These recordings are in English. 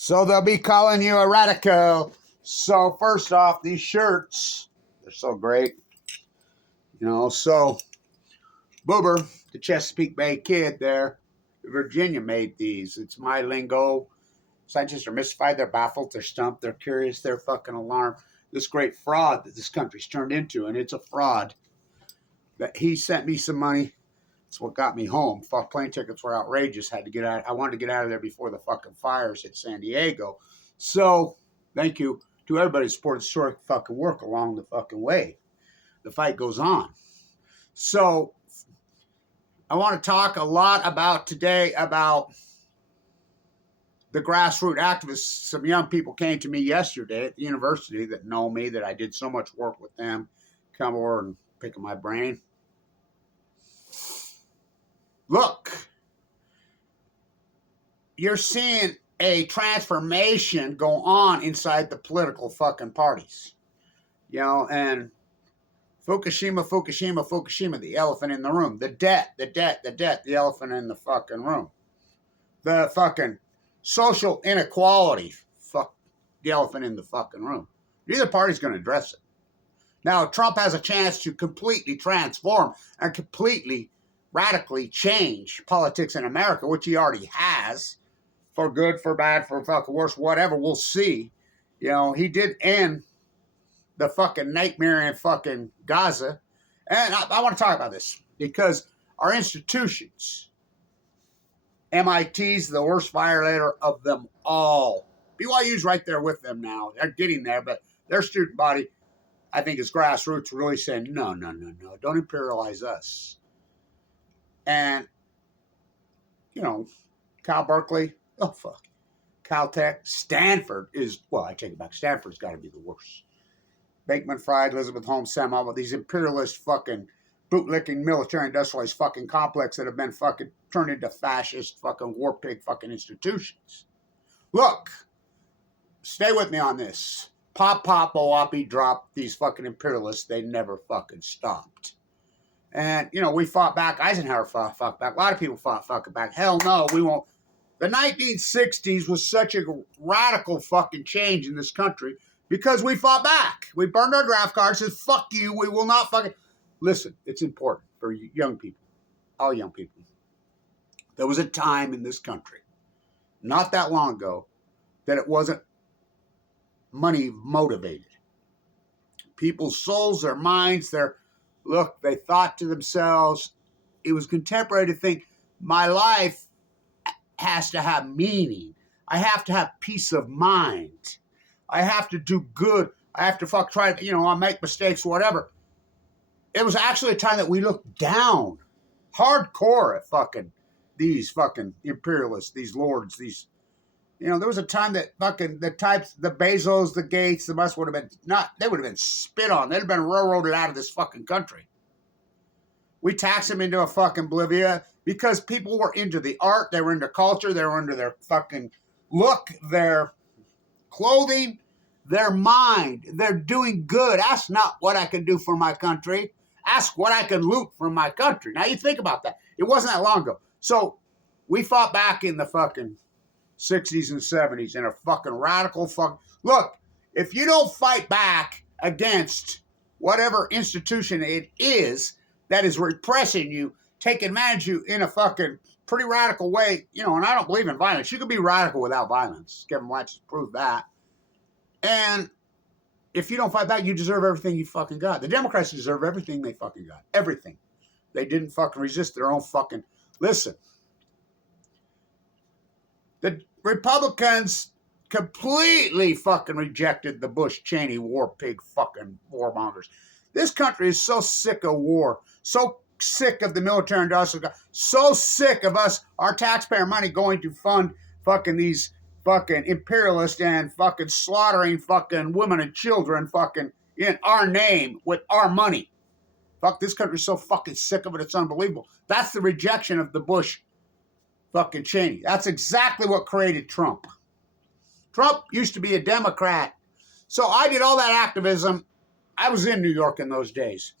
So they'll be calling you a radical. So first off, these shirts, they're so great. So Boober, the Chesapeake Bay kid there, Virginia made these. It's my lingo. Scientists are mystified, they're baffled, they're stumped, they're curious, they're fucking alarmed. This great fraud that this country's turned into, and it's a fraud. That he sent me some money. It's what got me home. Fuck, plane tickets were outrageous. Had to get out. I wanted to get out of there before the fucking fires hit San Diego. So, thank you to everybody who supported historic fucking work along the fucking way. The fight goes on. So, I want to talk a lot about today about the grassroots activists. Some young people came to me yesterday at the university that know me, that I did so much work with them, come over and pick my brain. Look, you're seeing a transformation go on inside the political fucking parties. And Fukushima, the elephant in the room. The debt, the elephant in the fucking room. The fucking social inequality, fuck, the elephant in the fucking room. Neither party's going to address it. Now, Trump has a chance to completely transform and completely radically change politics in America, which he already has, for good, for bad, for fucking worse, whatever, we'll see. He did end the fucking nightmare in fucking Gaza. And I want to talk about this because our institutions, MIT's the worst violator of them all. BYU's right there with them now. They're getting there, but their student body, I think, is grassroots really saying, no, don't imperialize us. And, Cal Berkeley, oh, fuck. Caltech, Stanford is, well, I take it back. Stanford's got to be the worst. Bankman Fried, Elizabeth Holmes, Sam Alva, these imperialist fucking bootlicking military industrialized fucking complex that have been fucking turned into fascist fucking war pig fucking institutions. Look, stay with me on this. Pop, OAPI dropped these fucking imperialists. They never fucking stopped. And, we fought back. Eisenhower fought back. A lot of people fought fucking back. Hell no, we won't. The 1960s was such a radical fucking change in this country because we fought back. We burned our draft cards, said, fuck you, we will not fucking... Listen, it's important for young people, all young people. There was a time in this country, not that long ago, that it wasn't money motivated. People's souls, their minds, they thought to themselves, it was contemporary to think, my life has to have meaning. I have to have peace of mind. I have to do good. I have to try to, I make mistakes, whatever. It was actually a time that we looked down hardcore at fucking these fucking imperialists, these lords, these, there was a time that fucking the Bezos, the Gates, the Musk would have been they would have been spit on. They'd have been railroaded out of this fucking country. We taxed them into a fucking oblivion because people were into the art, they were into culture, they were into their fucking look, their clothing, their mind. They're doing good. Ask not what I can do for my country. Ask what I can loot from my country. Now you think about that. It wasn't that long ago. So we fought back in the fucking 60s and 70s in a fucking radical Look, if you don't fight back against whatever institution it is that is repressing you, taking advantage of you in a fucking pretty radical way, and I don't believe in violence. You can be radical without violence. Kevin White has proved that. And if you don't fight back, you deserve everything you fucking got. The Democrats deserve everything they fucking got. Everything. They didn't fucking resist their own fucking... Listen. The Republicans completely fucking rejected the Bush-Cheney war pig fucking warmongers. This country is so sick of war, so sick of the military industrial, so sick of our taxpayer money going to fund fucking these fucking imperialists and fucking slaughtering fucking women and children fucking in our name with our money. Fuck, this country's so fucking sick of it, it's unbelievable. That's the rejection of the Bush fucking Cheney. That's exactly what created Trump. Trump used to be a Democrat. So I did all that activism. I was in New York in those days.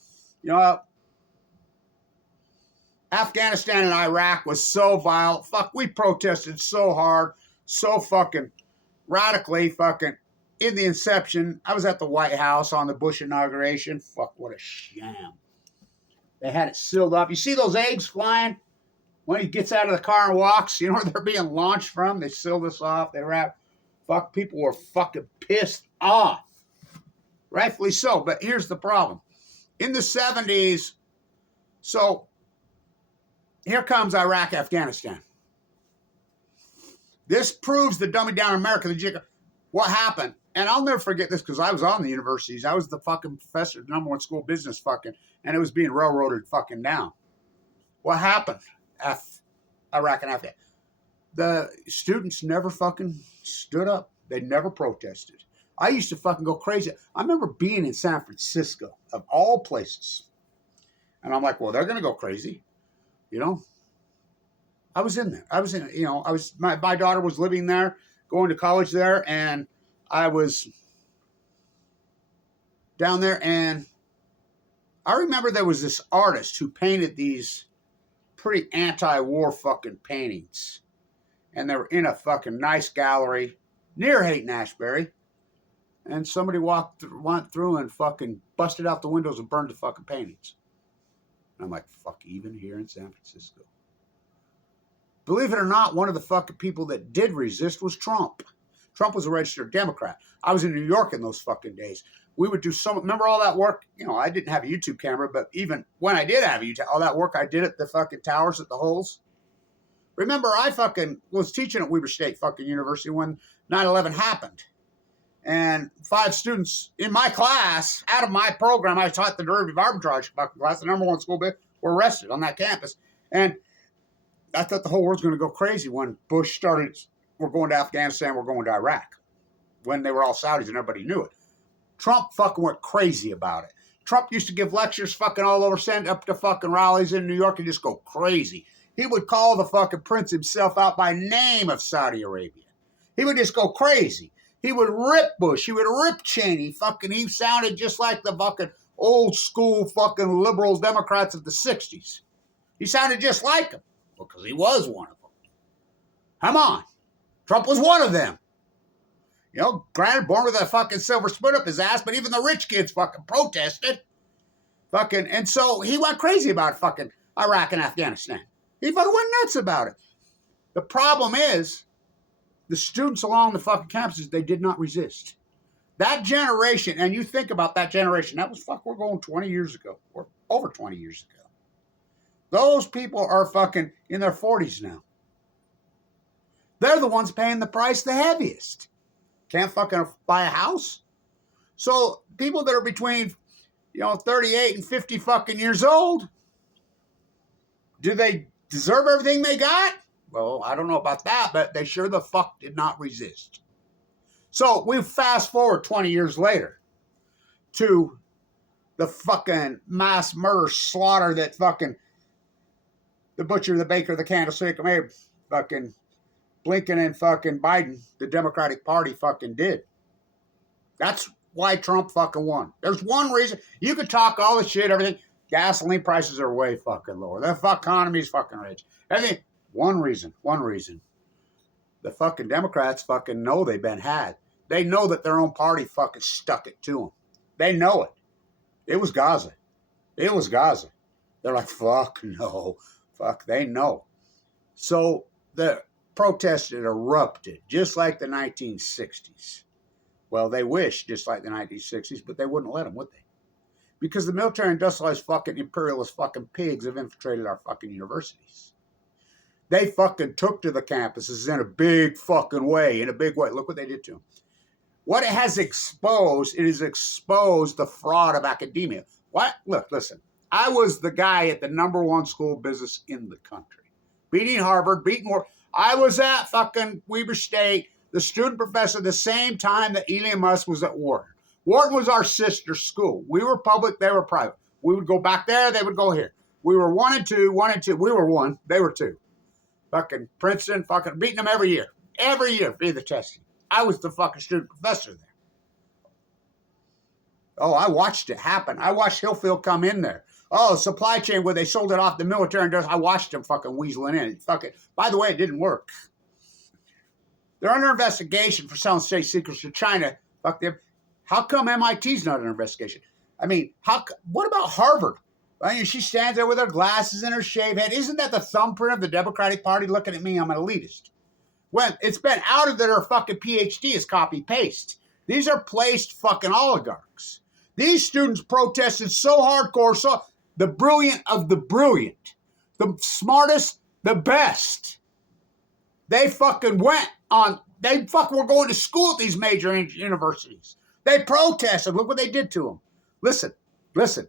Afghanistan and Iraq was so vile. Fuck, we protested so hard, so fucking radically fucking in the inception. I was at the White House on the Bush inauguration. Fuck, what a sham. They had it sealed up. You see those eggs flying? When he gets out of the car and walks, you know where they're being launched from? They sealed this off. They wrap. Fuck, people were fucking pissed off. Rightfully so. But here's the problem. In the 70s, so here comes Iraq, Afghanistan. This proves the dumbing down America. What happened? And I'll never forget this because I was on the universities. I was the fucking professor, the #1 school business fucking, and it was being railroaded fucking down. What happened? Iraq and Afghanistan. The students never fucking stood up. They never protested. I used to fucking go crazy. I remember being in San Francisco, of all places. And I'm like, well, they're going to go crazy. You know? I was in there. My daughter was living there, going to college there, and I was down there, and I remember there was this artist who painted these pretty anti-war fucking paintings. And they were in a fucking nice gallery near Haight-Ashbury. And somebody went through and fucking busted out the windows and burned the fucking paintings. And I'm like, fuck, even here in San Francisco. Believe it or not, one of the fucking people that did resist was Trump. Trump was a registered Democrat. I was in New York in those fucking days. We would do remember all that work? You know, I didn't have a YouTube camera, but even when I did have all that work I did at the fucking towers at the holes. Remember, I fucking was teaching at Weber State fucking University when 9/11 happened. And 5 students in my class, out of my program, I taught the derivative arbitrage fucking class, the #1 school bit, were arrested on that campus. And I thought the whole world's going to go crazy when Bush started, we're going to Afghanistan, we're going to Iraq. When they were all Saudis and everybody knew it. Trump fucking went crazy about it. Trump used to give lectures fucking all over, send up to fucking rallies in New York and just go crazy. He would call the fucking prince himself out by name of Saudi Arabia. He would just go crazy. He would rip Bush. He would rip Cheney. Fucking, he sounded just like the fucking old school fucking liberal Democrats of the 60s. He sounded just like them because he was one of them. Come on. Trump was one of them. You know, granted, born with a fucking silver spoon up his ass, but even the rich kids fucking protested. Fucking, and so he went crazy about fucking Iraq and Afghanistan. He fucking went nuts about it. The problem is, the students along the fucking campuses, they did not resist. That generation, and you think about that generation, that was we're going 20 years ago, or over 20 years ago. Those people are fucking in their 40s now. They're the ones paying the price the heaviest. Can't fucking buy a house. So people that are between, 38 and 50 fucking years old, do they deserve everything they got? Well, I don't know about that, but they sure the fuck did not resist. So we fast forward 20 years later to the fucking mass murder slaughter that fucking the butcher, the baker, the candlestick, fucking Blinken and fucking Biden, the Democratic Party fucking did. That's why Trump fucking won. There's one reason. You could talk all the shit, everything. Gasoline prices are way fucking lower. The economy's fucking rich. Everything. One reason. The fucking Democrats fucking know they've been had. They know that their own party fucking stuck it to them. They know it. It was Gaza. They're like, fuck no. Fuck, they know. So the protests had erupted, just like the 1960s. Well, they wish just like the 1960s, but they wouldn't let them, would they? Because the military industrialized fucking imperialist fucking pigs have infiltrated our fucking universities. They fucking took to the campuses in a big fucking way, Look what they did to them. What it has exposed, it has exposed the fraud of academia. What? Look, listen. I was the guy at the #1 school business in the country. Beating Harvard, beating more. I was at fucking Weber State, the student professor, the same time that Elon Musk was at Wharton. Wharton was our sister school. We were public, they were private. We would go back there, they would go here. We were 1 and 2, 1 and 2. We were 1, they were 2. Fucking Princeton, fucking beating them every year. Every year, be the testing. I was the fucking student professor there. Oh, I watched it happen. I watched Hillfield come in there. Oh, supply chain where they sold it off the military. I watched them fucking weaseling in. Fucking, by the way, it didn't work. They're under investigation for selling state secrets to China. Fuck them. How come MIT's not under investigation? I mean, what about Harvard? I mean, she stands there with her glasses and her shaved head. Isn't that the thumbprint of the Democratic Party looking at me? I'm an elitist. When it's been outed that her fucking PhD is copy-paste. These are placed fucking oligarchs. These students protested so hardcore, so the brilliant of the brilliant, the smartest, the best. They fucking were going to school at these major universities. They protested. Look what they did to them. Listen.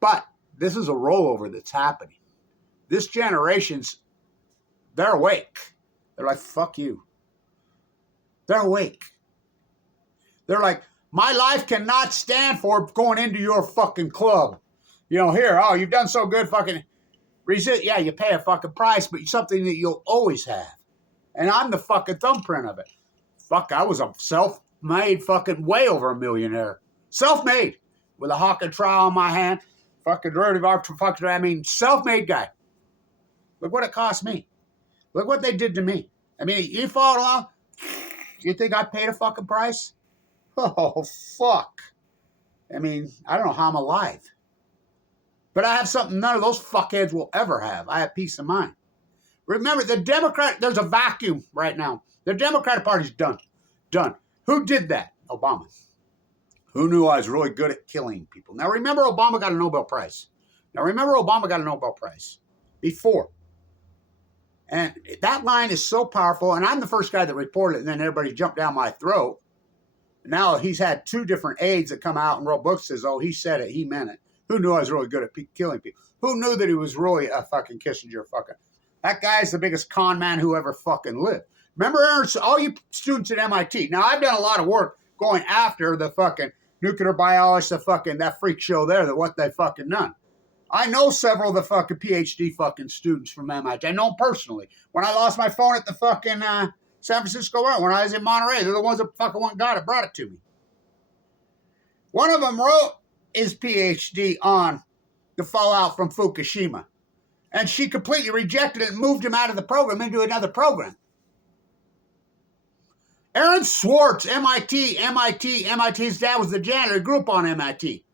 But this is a rollover that's happening. This generation's, they're awake. They're like, fuck you. They're awake. They're like, my life cannot stand for going into your fucking club. Here, you've done so good, fucking resist. Yeah, you pay a fucking price, but something that you'll always have. And I'm the fucking thumbprint of it. Fuck, I was a self-made fucking way over a millionaire. Self-made. With a Hawking trial in my hand. Fucking derivative art, self-made guy. Look what it cost me. Look what they did to me. I mean, you follow along? You think I paid a fucking price? Oh, fuck. I mean, I don't know how I'm alive. But I have something none of those fuckheads will ever have. I have peace of mind. Remember, there's a vacuum right now. The Democratic Party's done. Done. Who did that? Obama. Who knew I was really good at killing people? Now, remember, Obama got a Nobel Prize. Before. And that line is so powerful, and I'm the first guy that reported it, and then everybody jumped down my throat. Now he's had 2 different aides that come out and wrote books that says, oh, he said it, he meant it. Who knew I was really good at killing people? Who knew that he was really a fucking Kissinger fucking? That guy's the biggest con man who ever fucking lived. Remember, all you students at MIT. Now, I've done a lot of work going after the fucking nuclear biologists, that freak show there, that what they fucking done. I know several of the fucking PhD fucking students from MIT. I know them personally. When I lost my phone at the fucking San Francisco airport, when I was in Monterey, they're the ones that fucking went and got it, brought it to me. One of them wrote his PhD on the fallout from Fukushima. And she completely rejected it and moved him out of the program into another program. Aaron Swartz, MIT. His dad was the janitor. He grew up on MIT.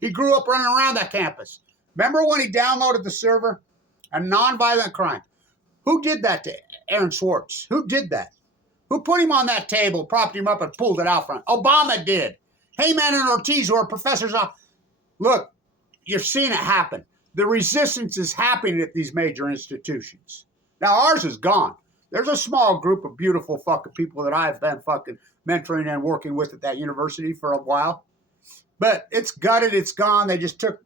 He grew up running around that campus. Remember when he downloaded the server? A nonviolent crime. Who did that to Aaron Swartz? Who did that? Who put him on that table, propped him up, and pulled it out front? Obama did. Heyman and Ortiz, who are professors off. Look, you're seeing it happen. The resistance is happening at these major institutions. Now, ours is gone. There's a small group of beautiful fucking people that I've been fucking mentoring and working with at that university for a while. But it's gutted, it's gone. They just took,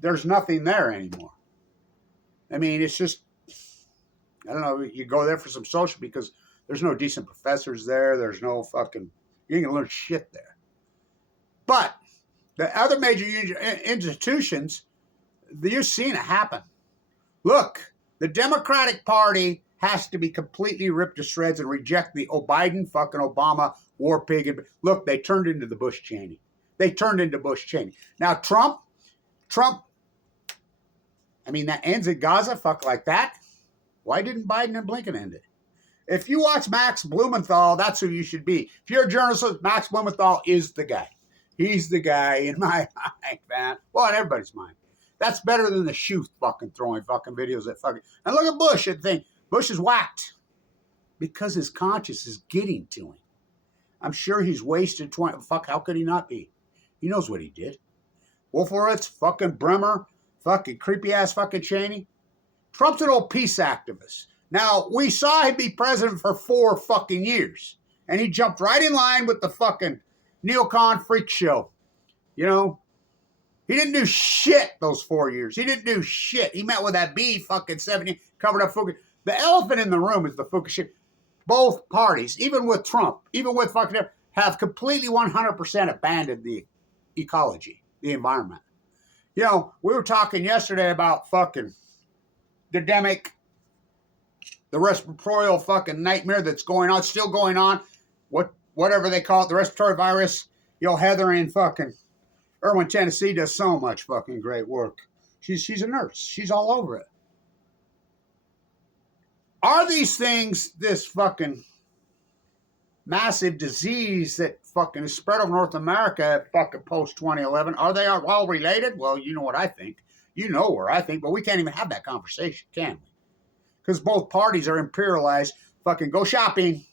there's nothing there anymore. I mean, it's just, I don't know, you go there for some social because there's no decent professors there. There's no fucking, you ain't gonna learn shit there. But the other major institutions, you're seeing it happen. Look, the Democratic Party has to be completely ripped to shreds and reject the Biden fucking Obama war pig. Look, they turned into the Bush Cheney. Now, Trump, I mean, that ends in Gaza, fuck like that. Why didn't Biden and Blinken end it? If you watch Max Blumenthal, that's who you should be. If you're a journalist, Max Blumenthal is the guy. He's the guy in my mind, man. Well, in everybody's mind. That's better than the shoe fucking throwing fucking videos that fucking. And look at Bush and think Bush is whacked because his conscience is getting to him. I'm sure he's wasted 20. Fuck, how could he not be? He knows what he did. Wolfowitz, fucking Bremer, fucking creepy ass fucking Cheney. Trump's an old peace activist. Now, we saw him be president for 4 fucking years. And he jumped right in line with the fucking neocon freak show. He didn't do shit those 4 years. He didn't do shit. He met with that B fucking 70, covered up Fukushima. The elephant in the room is the Fukushima. Both parties, even with Trump, even with fucking, have completely 100% abandoned the ecology, the environment. We were talking yesterday about fucking the demic, the respiratory fucking nightmare that's going on, still going on. Whatever they call it, the respiratory virus. Heather in fucking Irwin, Tennessee does so much fucking great work. She's a nurse. She's all over it. Are these things this fucking massive disease that fucking is spread over North America fucking post 2011? Are they all related? Well, you know what I think. You know where I think, but we can't even have that conversation, can we? Because both parties are imperialized. Fucking go shopping.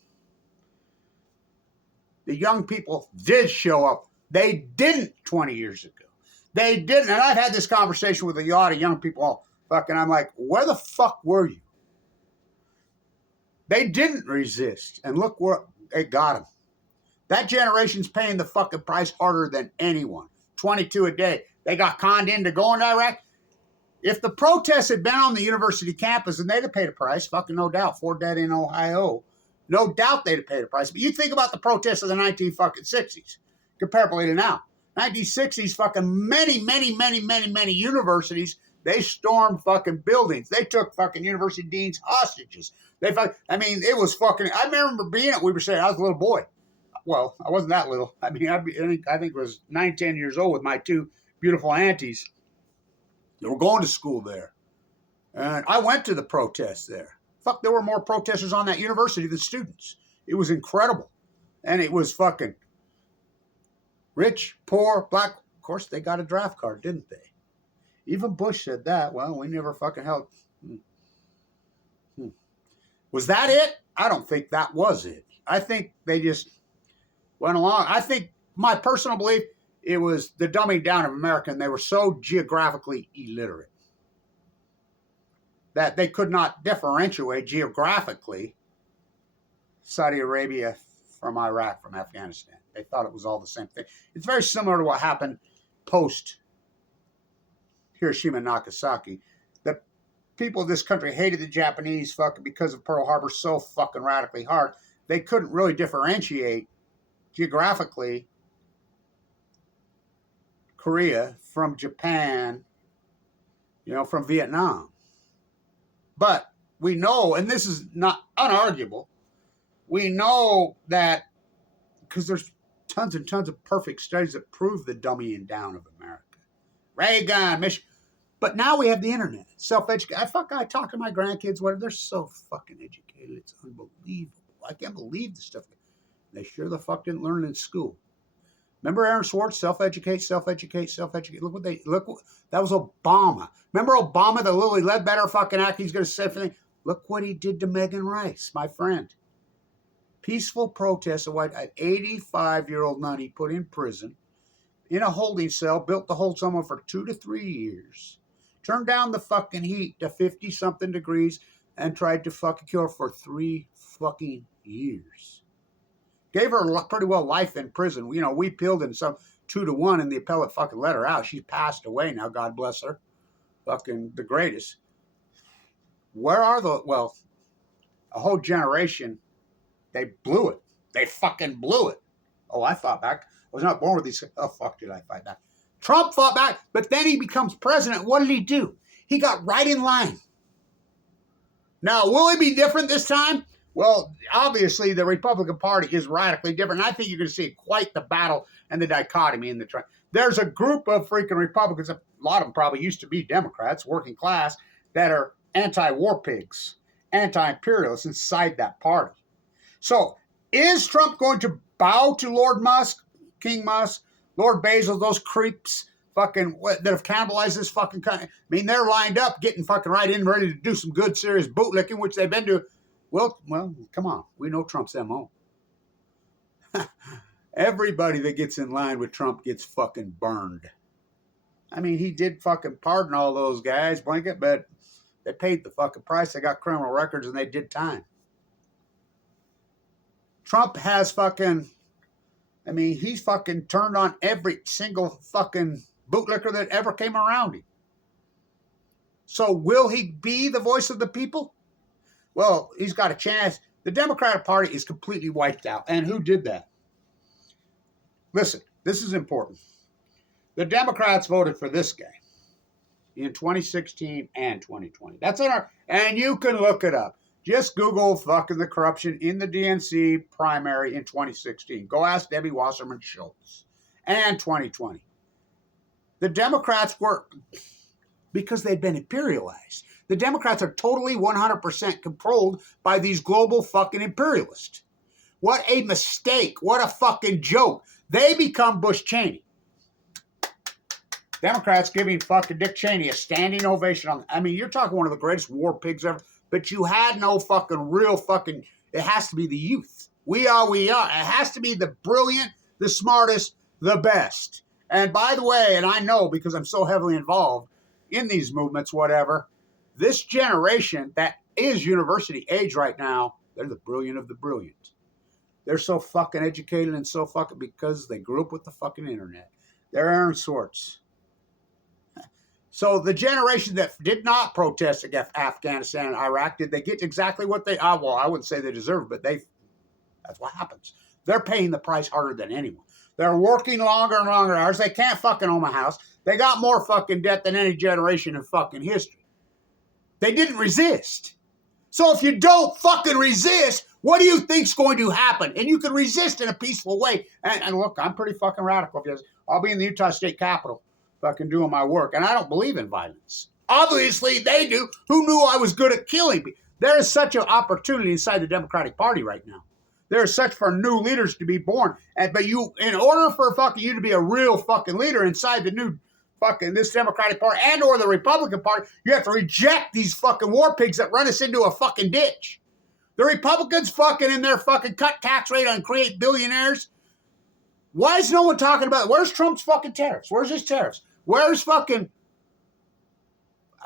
The young people did show up. They didn't 20 years ago. They didn't. And I've had this conversation with a lot of young people. Fucking, I'm like, where the fuck were you? They didn't resist. And look where they got them. That generation's paying the fucking price harder than anyone. 22 a day. They got conned into going to Iraq. If the protests had been on the university campus, and they'd have paid a price, fucking no doubt. 4 dead in Ohio. No doubt they'd have paid a price. But you think about the protests of the 1960s, comparably to now. 1960s, fucking many universities, they stormed fucking buildings. They took fucking university deans hostages. It was fucking, I remember being at Weber State. I was a little boy. Well, I wasn't that little. I think it was 9, 10 years old with my 2 beautiful aunties. They were going to school there. And I went to the protests there. Fuck, there were more protesters on that university than students. It was incredible. And it was fucking rich, poor, black. Of course, they got a draft card, didn't they? Even Bush said that. Well, we never fucking helped. Was that it? I don't think that was it. I think they just went along. I think my personal belief, it was the dumbing down of America, and they were so geographically illiterate that they could not differentiate geographically Saudi Arabia from Iraq, from Afghanistan. They thought it was all the same thing. It's very similar to what happened post Hiroshima and Nagasaki. The people of this country hated the Japanese fucking because of Pearl Harbor so fucking radically hard. They couldn't really differentiate geographically Korea from Japan, from Vietnam. But we know, and this is not unarguable, we know that because there's tons and tons of perfect studies that prove the dumbing down of America. Reagan, Michigan. But now we have the internet. Self-education. I talk to my grandkids, whatever. They're so fucking educated. It's unbelievable. I can't believe the stuff. They sure the fuck didn't learn it in school. Remember Aaron Swartz? Self-educate. Look, that was Obama. Remember Obama, the Lily Ledbetter fucking act? He's going to say everything. Look what he did to Megan Rice, my friend. Peaceful protest of what an 85-year-old nun he put in prison, in a holding cell, built to hold someone for 2 to 3 years, turned down the fucking heat to 50-something degrees, and tried to fucking kill her for 3 fucking years. Gave her pretty well life in prison. We peeled in some 2 to 1, and the appellate fucking let her out. She's passed away now, God bless her. Fucking the greatest. Where are a whole generation, they blew it. They fucking blew it. Oh, I fought back. I was not born with these. Oh, fuck, did I fight back? Trump fought back, but then he becomes president. What did he do? He got right in line. Now, will it be different this time? Well, obviously, the Republican Party is radically different. And I think you're going to see quite the battle and the dichotomy in the Trump. There's a group of freaking Republicans, a lot of them probably used to be Democrats, working class, that are anti-war pigs, anti-imperialists inside that party. So, is Trump going to bow to Lord Musk, King Musk, Lord Bezos, those creeps fucking that have cannibalized this fucking country? I mean, they're lined up getting fucking right in, ready to do some good, serious bootlicking, which they've been doing. Well, come on. We know Trump's MO. Everybody that gets in line with Trump gets fucking burned. I mean, he did fucking pardon all those guys, blanket, but they paid the fucking price. They got criminal records and they did time. Trump has he's fucking turned on every single fucking bootlicker that ever came around him. So will he be the voice of the people? Well, he's got a chance. The Democratic Party is completely wiped out. And who did that? Listen, this is important. The Democrats voted for this guy in 2016 and 2020. That's and you can look it up. Just Google fucking the corruption in the DNC primary in 2016. Go ask Debbie Wasserman Schultz. And 2020. The Democrats were, because they'd been imperialized. The Democrats are totally 100% controlled by these global fucking imperialists. What a mistake. What a fucking joke. They become Bush Cheney. Democrats giving fucking Dick Cheney a standing ovation on. I mean, you're talking one of the greatest war pigs ever, but you had no fucking real fucking. It has to be the youth. We are. It has to be the brilliant, the smartest, the best. And by the way, and I know because I'm so heavily involved in these movements, whatever, this generation that is university age right now, they're the brilliant of the brilliant. They're so fucking educated and so fucking because they grew up with the fucking internet. They're Aaron Swartz. So the generation that did not protest against Afghanistan and Iraq, did they get exactly what they, well, I wouldn't say they deserve, but that's what happens. They're paying the price harder than anyone. They're working longer and longer hours. They can't fucking own a house. They got more fucking debt than any generation in fucking history. They didn't resist. So if you don't fucking resist, what do you think's going to happen? And you can resist in a peaceful way. And look, I'm pretty fucking radical. Because I'll be in the Utah State Capitol fucking doing my work. And I don't believe in violence. Obviously, they do. Who knew I was good at killing people? There is such an opportunity inside the Democratic Party right now. There is such for new leaders to be born. But you, in order for fucking you to be a real fucking leader inside the new fucking this Democratic Party and or the Republican Party, you have to reject these fucking war pigs that run us into a fucking ditch. The Republicans fucking in their fucking cut tax rate and create billionaires. Why is no one talking about it? Where's Trump's fucking tariffs? Where's his tariffs? Where's fucking...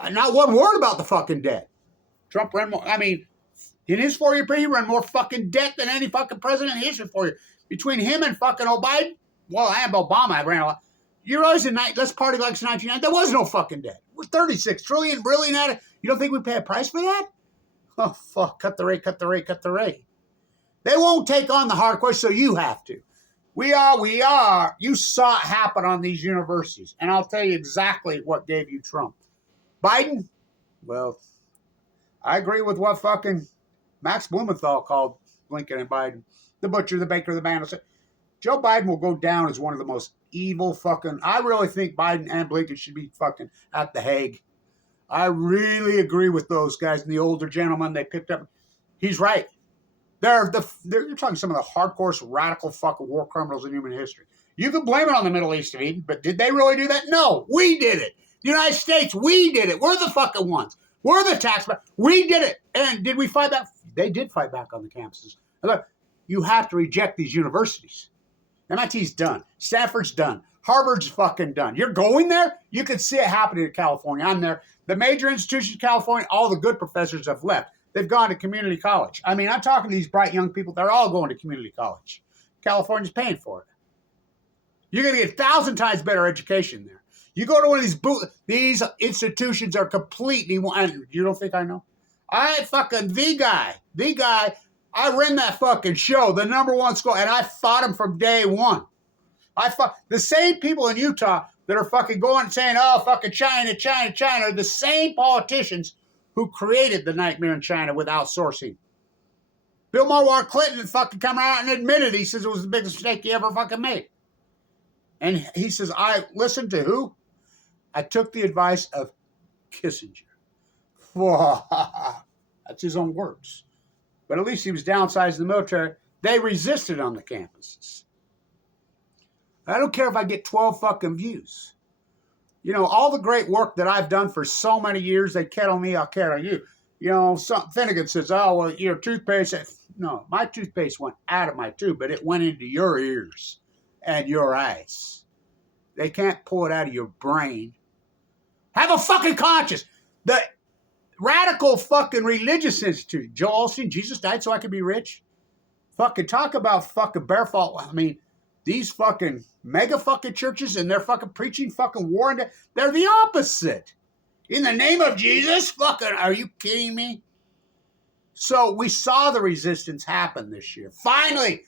Not one word about the fucking debt. Trump ran more... I mean, in his 4-year period, he ran more fucking debt than any fucking president in history for you. Between him and fucking Biden, well, and Obama, I ran a lot. You realize let's party like it's 1990. There was no fucking debt. We're 36 trillion, really not. You don't think we pay a price for that? Oh, fuck. Cut the rate. They won't take on the hard question, so you have to. We are. You saw it happen on these universities. And I'll tell you exactly what gave you Trump. Biden, well, I agree with what fucking Max Blumenthal called Lincoln and Biden. The butcher, the baker, the man. Joe Biden will go down as one of the most evil fucking... I really think Biden and Blinken should be fucking at The Hague. I really agree with those guys and the older gentleman they picked up. He's right. You're talking some of the hardcore, radical fucking war criminals in human history. You can blame it on the Middle East of Eden, but did they really do that? No, we did it. The United States, we did it. We're the fucking ones. We're the taxpayers. We did it. And did we fight back? They did fight back on the campuses. And look, you have to reject these universities. MIT's done. Stanford's done. Harvard's fucking done. You're going there? You can see it happening in California. I'm there. The major institutions in California, all the good professors have left. They've gone to community college. I mean, I'm talking to these bright young people. They're all going to community college. California's paying for it. You're going to get 1,000 times better education there. You go to one of these institutions are completely, and you don't think I know? The guy, I ran that fucking show, the #1 school, and I fought him from day one. I fought the same people in Utah that are fucking going and saying, oh, fucking China, are the same politicians who created the nightmare in China with outsourcing. Bill Maher Clinton fucking come out and admitted, he says it was the biggest mistake he ever fucking made. And he says, I listened to who? I took the advice of Kissinger. That's his own words. But at least he was downsizing the military. They resisted on the campuses. I don't care if I get 12 fucking views. You know, all the great work that I've done for so many years, they cat on me, I'll cat on you. You know, Finnegan says, oh, well, your toothpaste. No, my toothpaste went out of my tube, but it went into your ears and your eyes. They can't pull it out of your brain. Have a fucking conscience. The radical fucking religious institute. Joel Osteen, Jesus died so I could be rich. Fucking talk about fucking barefoot. I mean, these fucking mega fucking churches and they're fucking preaching fucking war. And they're the opposite. In the name of Jesus? Fucking, are you kidding me? So we saw the resistance happen this year. Finally.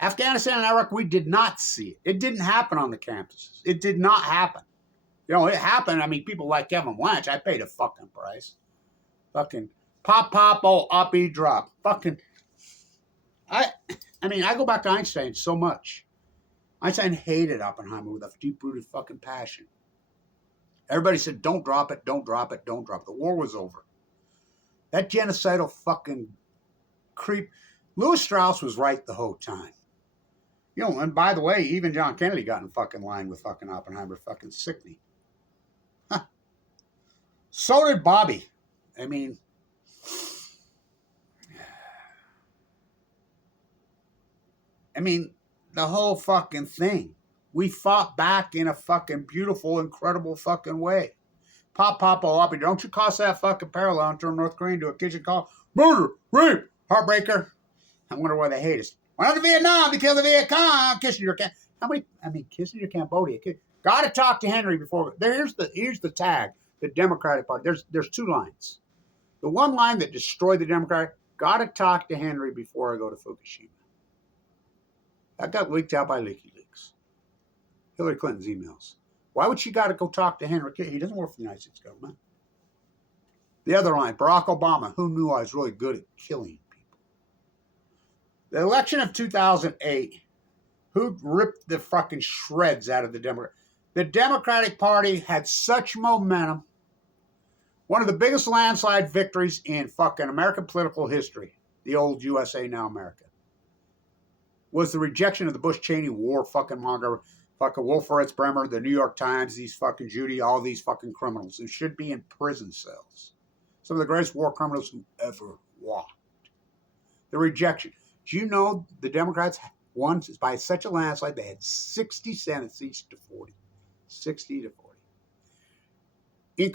Afghanistan and Iraq, we did not see it. It didn't happen on the campuses. It did not happen. You know, it happened. I mean, people like Kevin Blanch, I paid a fucking price. Fucking pop, oh, uppy, drop. Fucking, I mean, I go back to Einstein so much. Einstein hated Oppenheimer with a deep-rooted fucking passion. Everybody said, don't drop it, don't drop it, don't drop it. The war was over. That genocidal fucking creep. Louis Strauss was right the whole time. You know, and by the way, even John Kennedy got in fucking line with fucking Oppenheimer. Fucking sickening. Huh. So did Bobby. I mean, the whole fucking thing. We fought back in a fucking beautiful, incredible fucking way. Pop, oh, don't you cross that fucking parallel and turn North Korea into a kitchen call. Murder, rape, heartbreaker. I wonder why they hate us. Went on to Vietnam because of Viet Cong. Kissinger, Kissinger, Cambodia. Got to talk to Henry before. Here's the tag. The Democratic Party. There's two lines. The one line that destroyed the Democratic. Got to talk to Henry before I go to Fukushima. That got leaked out by WikiLeaks. Hillary Clinton's emails. Why would she got to go talk to Henry? He doesn't work for the United States government. The other line, Barack Obama, who knew I was really good at killing people. The election of 2008, who ripped the fucking shreds out of the Democrat? The Democratic Party had such momentum. One of the biggest landslide victories in fucking American political history, the old USA, now America, was the rejection of the Bush-Cheney war fucking monger, fucking Wolfowitz, Bremer, the New York Times, these fucking Judy, all these fucking criminals who should be in prison cells. Some of the greatest war criminals who ever walked. The rejection. Do you know the Democrats won by such a landslide? They had 60 Senate seats to 40. 60 to 40.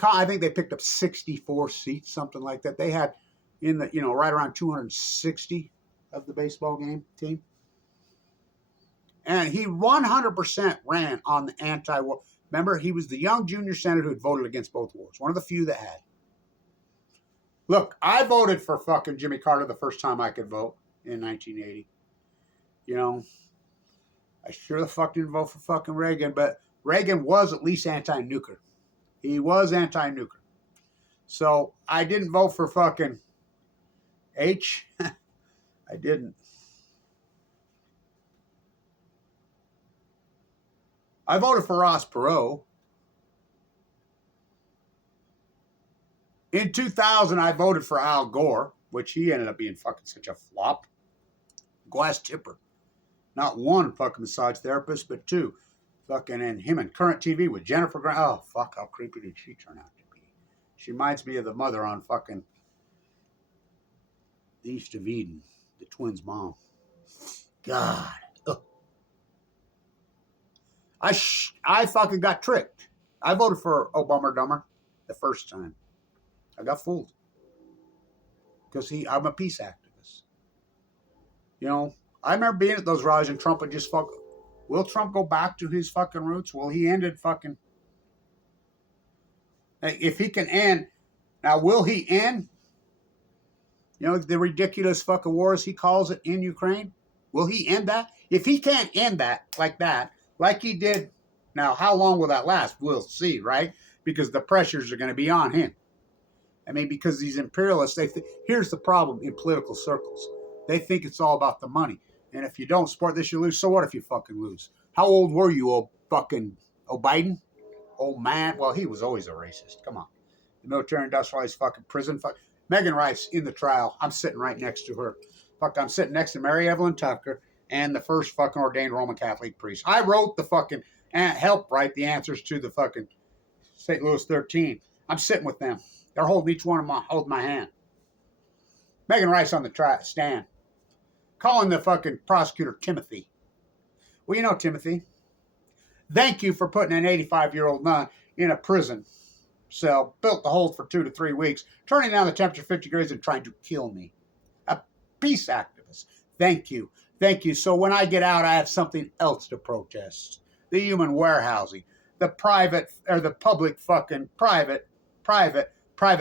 I think they picked up 64 seats, something like that. They had right around 260 of the baseball game team. And he 100% ran on the anti-war. Remember, he was the young junior senator who had voted against both wars. One of the few that had. Look, I voted for fucking Jimmy Carter the first time I could vote in 1980. You know, I sure the fuck didn't vote for fucking Reagan, but Reagan was at least anti-nuclear. He was anti-nuclear. So I didn't vote for fucking H. I didn't. I voted for Ross Perot. In 2000, I voted for Al Gore, which he ended up being fucking such a flop. Glass tipper. Not one fucking massage therapist, but two. Fucking, and him in Current TV with Jennifer Grant. Oh, fuck, how creepy did she turn out to be? She reminds me of the mother on fucking the East of Eden, the twins' mom. God. Ugh. I fucking got tricked. I voted for Obama Dumber the first time. I got fooled. Because I'm a peace activist. You know, I remember being at those rallies and Trump would just fuck. Will Trump go back to his fucking roots? Well, he ended fucking. If he can end. Now, will he end? You know, the ridiculous fucking wars he calls it in Ukraine? Will he end that? If he can't end that, like he did. Now, how long will that last? We'll see, right? Because the pressures are going to be on him. I mean, because these imperialists, here's the problem in political circles. They think it's all about the money. And if you don't support this, you lose. So what if you fucking lose? How old were you, old Biden? Old man? Well, he was always a racist. Come on. The military industrialized fucking prison. Megan Rice in the trial. I'm sitting right next to her. I'm sitting next to Mary Evelyn Tucker and the first fucking ordained Roman Catholic priest. I wrote the fucking, helped write the answers to the fucking St. Louis 13. I'm sitting with them. They're holding each one of my, holding my hand. Megan Rice on the stand. Calling the fucking prosecutor Timothy. Well, you know Timothy. Thank you for putting an 85-year-old nun in a prison cell, built the hold for 2 to 3 weeks, turning down the temperature 50 degrees and trying to kill me. A peace activist. Thank you. Thank you. So when I get out, I have something else to protest. The human warehousing. The private, or the public fucking private.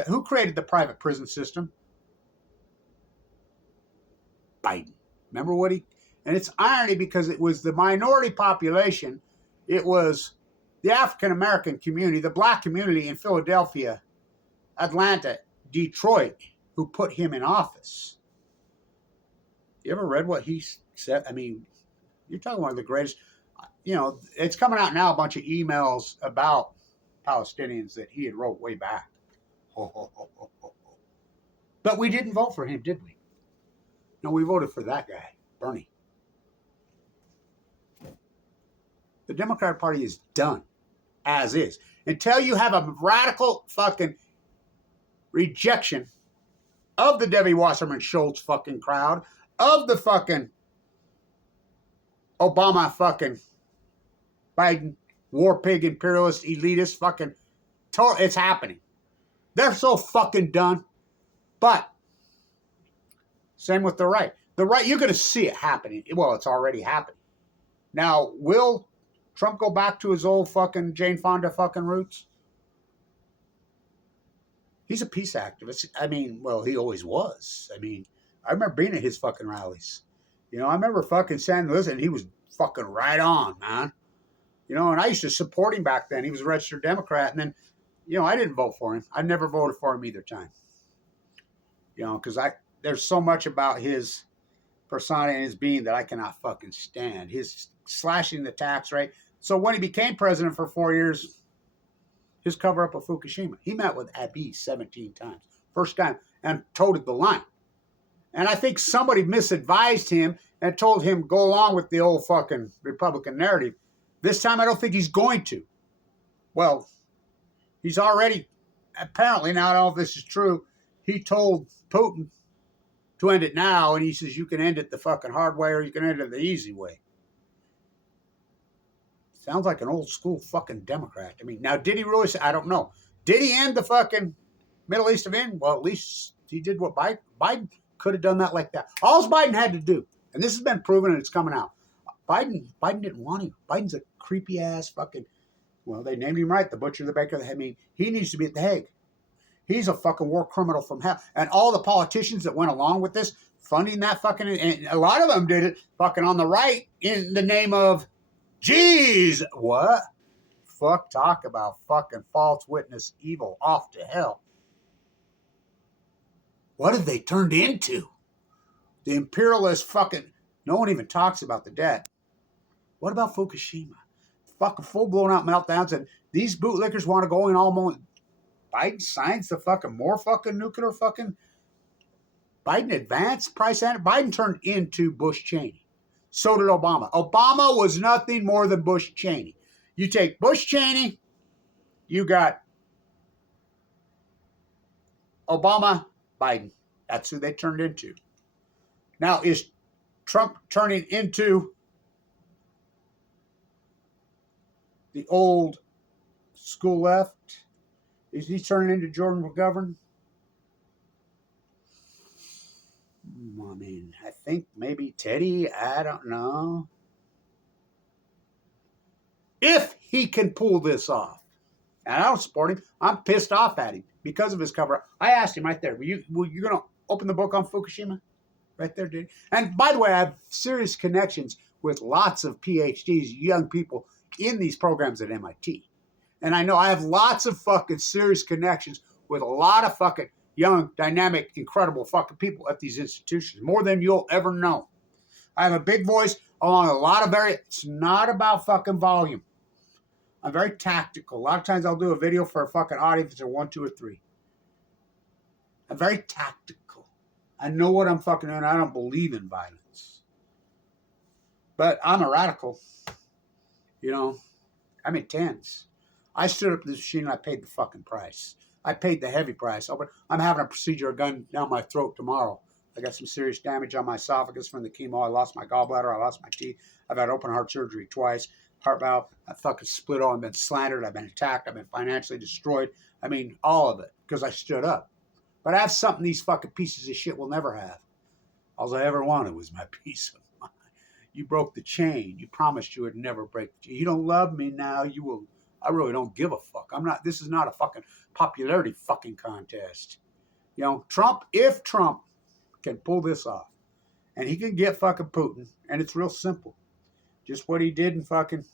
Who created the private prison system? Biden. Remember what and it's irony because it was the minority population. It was the African-American community, the black community in Philadelphia, Atlanta, Detroit, who put him in office. You ever read what he said? I mean, you're talking one of the greatest, it's coming out now, a bunch of emails about Palestinians that he had wrote way back. Ho, ho, ho, ho, ho. But we didn't vote for him, did we? No, we voted for that guy, Bernie. The Democratic Party is done, as is. Until you have a radical fucking rejection of the Debbie Wasserman Schultz fucking crowd, of the fucking Obama fucking Biden war pig imperialist elitist fucking, it's happening. They're so fucking done. But same with the right. The right, you're going to see it happening. Well, it's already happening. Now, will Trump go back to his old fucking Jane Fonda fucking roots? He's a peace activist. I mean, well, he always was. I mean, I remember being at his fucking rallies. You know, I remember fucking saying, listen, he was fucking right on, man. You know, and I used to support him back then. He was a registered Democrat. And then, you know, I didn't vote for him. I never voted for him either time. You know, because there's so much about his persona and his being that I cannot fucking stand. His slashing the tax rate. So when he became president for 4 years, his cover-up of Fukushima, he met with Abiy 17 times. First time, and toted the line. And I think somebody misadvised him and told him go along with the old fucking Republican narrative. This time I don't think he's going to. Well, he's already, apparently, now I don't know if this is true, he told Putin to end it now, and he says you can end it the fucking hard way or you can end it the easy way. Sounds like an old school fucking Democrat. I mean, now did he really say, I don't know. Did he end the fucking Middle East event? Well, at least he did what Biden could have done that like that. All Biden had to do, and this has been proven and it's coming out, Biden didn't want him. Biden's a creepy ass fucking, well, they named him right, the butcher, the baker. I mean, he needs to be at the Hague. He's a fucking war criminal from hell. And all the politicians that went along with this, funding that fucking, and a lot of them did it fucking on the right in the name of, geez, what? Fuck, talk about fucking false witness evil off to hell. What have they turned into? The imperialist fucking, no one even talks about the debt. What about Fukushima? Fucking full blown out meltdowns, and these bootlickers want to go in all moment. Biden signs the fucking more fucking nuclear fucking, Biden advanced price and Biden turned into Bush Cheney. So did Obama. Obama was nothing more than Bush Cheney. You take Bush Cheney, you got Obama, Biden. That's who they turned into. Now, is Trump turning into the old school left? Is he turning into Jordan McGovern? I mean, I think maybe Teddy, I don't know. If he can pull this off, and I don't support him, I'm pissed off at him because of his cover. I asked him right there, were you going to open the book on Fukushima? Right there, dude. And by the way, I have serious connections with lots of PhDs, young people in these programs at MIT. And I know I have lots of fucking serious connections with a lot of fucking young, dynamic, incredible fucking people at these institutions. More than you'll ever know. I have a big voice along a lot of it's not about fucking volume. I'm very tactical. A lot of times I'll do a video for a fucking audience of 1, 2, or 3. I'm very tactical. I know what I'm fucking doing. I don't believe in violence. But I'm a radical. You know, I'm intense. I stood up to this machine and I paid the fucking price. I paid the heavy price. I'm having a procedure, a gun down my throat tomorrow. I got some serious damage on my esophagus from the chemo. I lost my gallbladder. I lost my teeth. I've had open heart surgery twice. Heart valve. I fucking split all. I've been slandered. I've been attacked. I've been financially destroyed. I mean, all of it because I stood up. But I have something these fucking pieces of shit will never have. All I ever wanted was my peace of mind. You broke the chain. You promised you would never break the chain. You don't love me now. You will. I really don't give a fuck. This is not a fucking popularity fucking contest. You know, if Trump can pull this off, and he can get fucking Putin, and it's real simple. Just what he did in fucking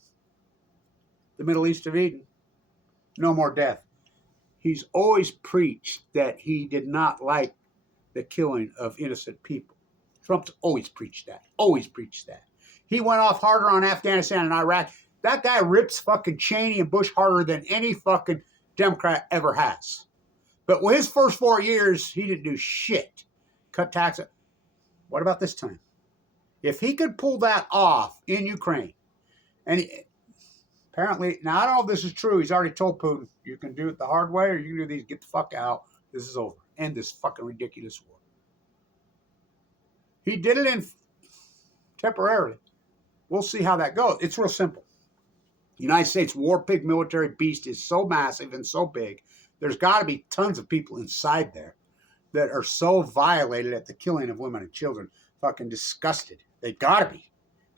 the Middle East of Eden. No more death. He's always preached that he did not like the killing of innocent people. Trump's always preached that. Always preached that. He went off harder on Afghanistan and Iraq. That guy rips fucking Cheney and Bush harder than any fucking Democrat ever has. But with his first 4 years, he didn't do shit. Cut taxes. What about this time? If he could pull that off in Ukraine, and apparently, now I don't know if this is true. He's already told Putin, you can do it the hard way or you can do these, get the fuck out. This is over. End this fucking ridiculous war. He did it in temporarily. We'll see how that goes. It's real simple. The United States war pig military beast is so massive and so big, there's got to be tons of people inside there that are so violated at the killing of women and children, fucking disgusted. They've got to be.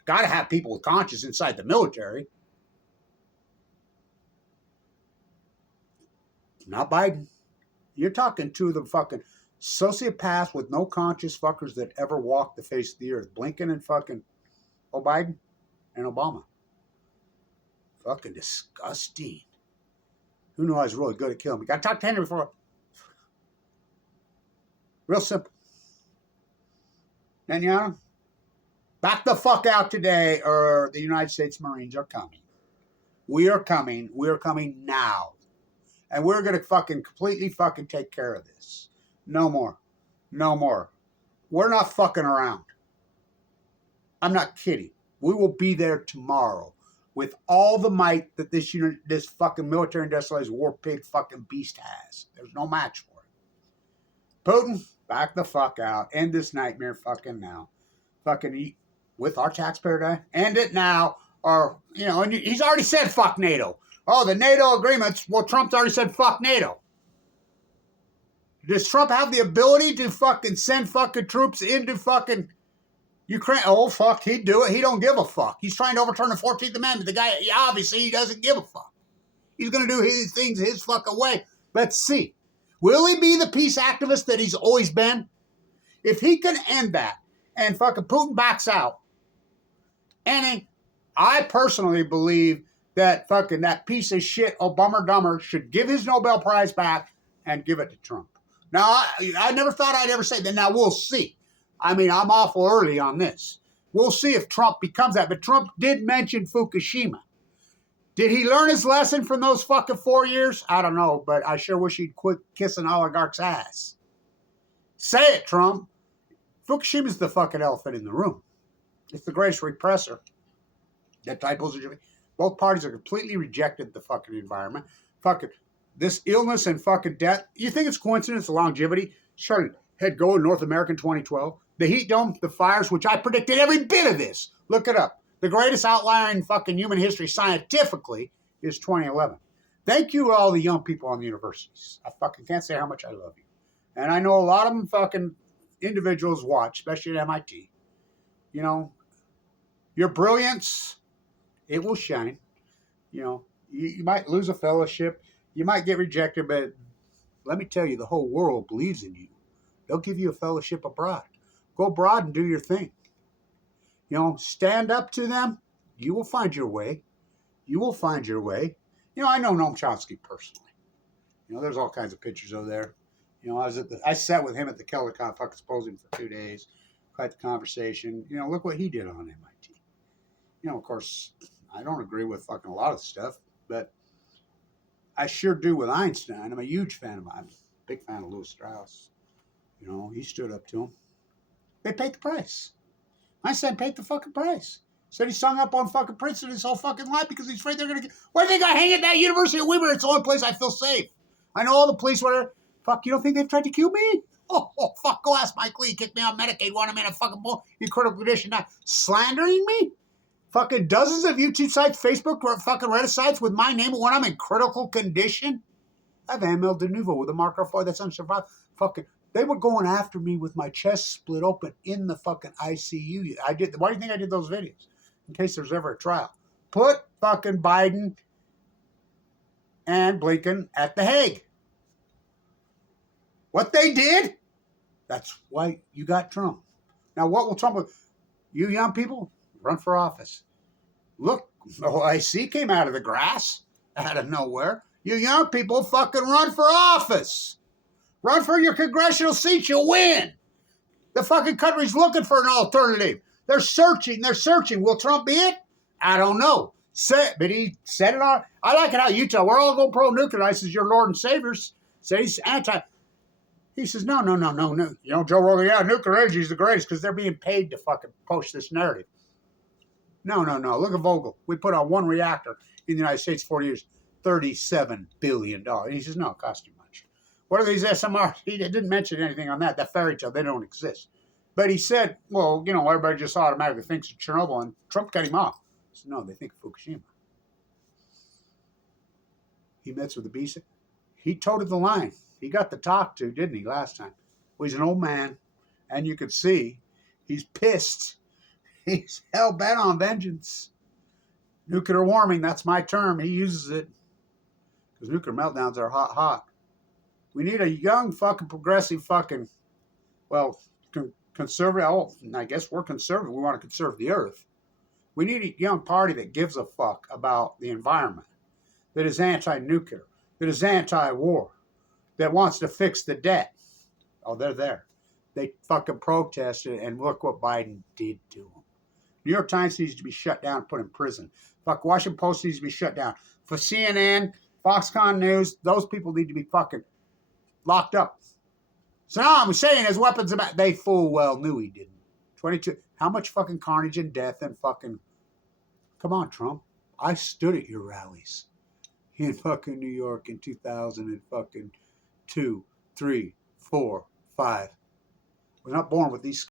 Got to have people with conscience inside the military. Not Biden. You're talking to the fucking sociopaths with no conscience fuckers that ever walked the face of the earth. Blinken and fucking Biden and Obama. Fucking disgusting. Who knew I was really good at killing me? Got to talk to Henry before. Real simple. Then, you know, back the fuck out today or the United States Marines are coming. We are coming. We are coming now. And we're going to fucking completely fucking take care of this. No more. No more. We're not fucking around. I'm not kidding. We will be there tomorrow with all the might that this fucking military industrialized war pig fucking beast has. There's no match for it. Putin, back the fuck out. End this nightmare fucking now. Fucking eat with our taxpayer day. End it now. Or, you know, and he's already said fuck NATO. Oh, the NATO agreements. Well, Trump's already said fuck NATO. Does Trump have the ability to fucking send fucking troops into fucking Ukraine? Oh, fuck, he'd do it. He don't give a fuck. He's trying to overturn the 14th Amendment. The guy, obviously, he doesn't give a fuck. He's going to do his things his fucking way. Let's see. Will he be the peace activist that he's always been? If he can end that and fucking Putin backs out, and I personally believe that fucking that piece of shit Obama Dummer should give his Nobel Prize back and give it to Trump. Now, I never thought I'd ever say that. Now, we'll see. I mean, I'm awful early on this. We'll see if Trump becomes that. But Trump did mention Fukushima. Did he learn his lesson from those fucking 4 years? I don't know, but I sure wish he'd quit kissing oligarchs' ass. Say it, Trump. Fukushima's the fucking elephant in the room. It's the greatest repressor. That typos are. Both parties are completely rejected the fucking environment. Fucking this illness and fucking death. You think it's coincidence, the longevity? Started head go in North America in 2012. The heat dome, the fires, which I predicted every bit of this. Look it up. The greatest outlier in fucking human history scientifically is 2011. Thank you to all the young people on the universities. I fucking can't say how much I love you. And I know a lot of them fucking individuals watch, especially at MIT. You know, your brilliance, it will shine. You know, you might lose a fellowship. You might get rejected, but let me tell you, the whole world believes in you. They'll give you a fellowship abroad. Go abroad and do your thing. You know, stand up to them. You will find your way. You will find your way. You know, I know Noam Chomsky personally. You know, there's all kinds of pictures over there. You know, I sat with him at the Keller fucking symposium for 2 days. Quite the conversation. You know, look what he did on MIT. You know, of course, I don't agree with fucking a lot of stuff, but I sure do with Einstein. I'm a huge fan of him. I'm a big fan of Louis Strauss. You know, he stood up to him. They paid the price. Einstein paid the fucking price. Said he sung up on fucking Princeton his whole fucking life because he's afraid they're going to get... Why do they got hang at that University of Weimar? It's the only place I feel safe. I know all the police were... Fuck, you don't think they've tried to kill me? Oh, fuck, go ask Mike Lee. Kick me on Medicaid. Want him in a fucking bull in critical condition. Not slandering me? Fucking dozens of YouTube sites, Facebook, or fucking Reddit sites with my name when I'm in critical condition. I have AML de novo with a marker for that's unsurvivable. Fucking, they were going after me with my chest split open in the fucking ICU. Why do you think I did those videos? In case there's ever a trial. Put fucking Biden and Blinken at The Hague. What they did? That's why you got Trump. Now, what will Trump... You young people, run for office. Look, OIC came out of the grass, out of nowhere. You young people fucking run for office. Run for your congressional seats, you'll win. The fucking country's looking for an alternative. They're searching. Will Trump be it? I don't know. But he said it on. I like it how Utah, we're all going pro-nuclear. I says, your Lord and Saviors. So he's anti. He says, no. You know, Joe Rogan, yeah, nuclear energy is the greatest because they're being paid to fucking push this narrative. No. Look at Vogel. We put on one reactor in the United States 40 years, $37 billion. And he says, no, it costs too much. What are these SMRs? He didn't mention anything on that. That fairy tale, they don't exist. But he said, well, you know, everybody just automatically thinks of Chernobyl, and Trump cut him off. He said, no, they think of Fukushima. He met with the beast. He toted the line. He got to talk to, didn't he, last time? Well, he's an old man, and you could see he's pissed. He's hell-bent on vengeance. Nuclear warming, that's my term. He uses it because nuclear meltdowns are hot. We need a young fucking progressive fucking, well, conservative. Oh, I guess we're conservative. We want to conserve the earth. We need a young party that gives a fuck about the environment, that is anti-nuclear, that is anti-war, that wants to fix the debt. Oh, they're there. They fucking protested, and look what Biden did to them. New York Times needs to be shut down and put in prison. Fuck, Washington Post needs to be shut down. For CNN, Foxconn News, those people need to be fucking locked up. Saddam Hussein has weapons of mass. They full well knew he didn't. 22. How much fucking carnage and death and fucking. Come on, Trump. I stood at your rallies in fucking New York in 2002, 3, 4, 5. I was not born with these